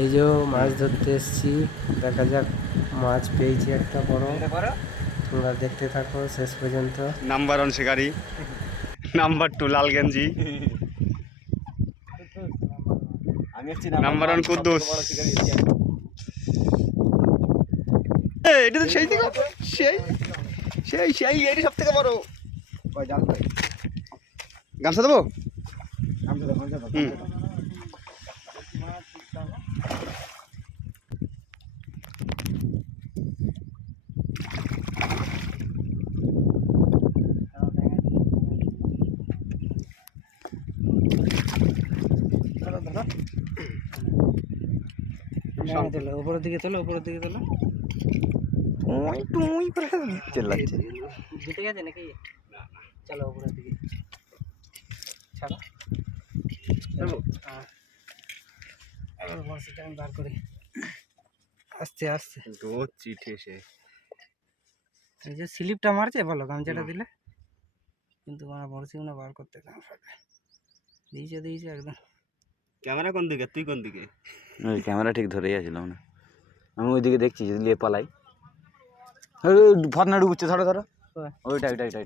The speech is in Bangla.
এই যে মাছ ধরতে এসেছি, দেখা যাক মাছ পেয়েছি একটা বড়। তোমরা দেখতে থাকো শেষ পর্যন্ত। নাম্বার 1 শিকারি, নাম্বার 2 লাল গেঞ্জি, নাম্বার 1 কুদ্দুস। এটা তো সেই থেকে সেই সেই সেই এটি সব থেকে বড়। গামছা দেবো? উপরের দিকে তোলো, উপরের দিকে তোলো। চেল্লাচ্ছে। জিতে গেছে নাকি? চলো উপরের দিকে ছাড়ো। বড়শিটা আমি বার করি। আস্তে আস্তে চিঠে এসে এই যে স্লিপটা মারছে বলো গামছাটা দিলে, কিন্তু আমার বড়শিগুলো বার করতে দিয়েছে দিয়েছে একদম। ক্যামেরা কোন দিকে, তুই কোন দিকে? ওই ক্যামেরা ঠিক ধরেই আছিল না, আমি ওইদিকে দেখছি যদি নিয়ে পালাই। ফতনা ডুবুচ্ছে, ধরো ধরো ওইটা ওইটা ওইটা।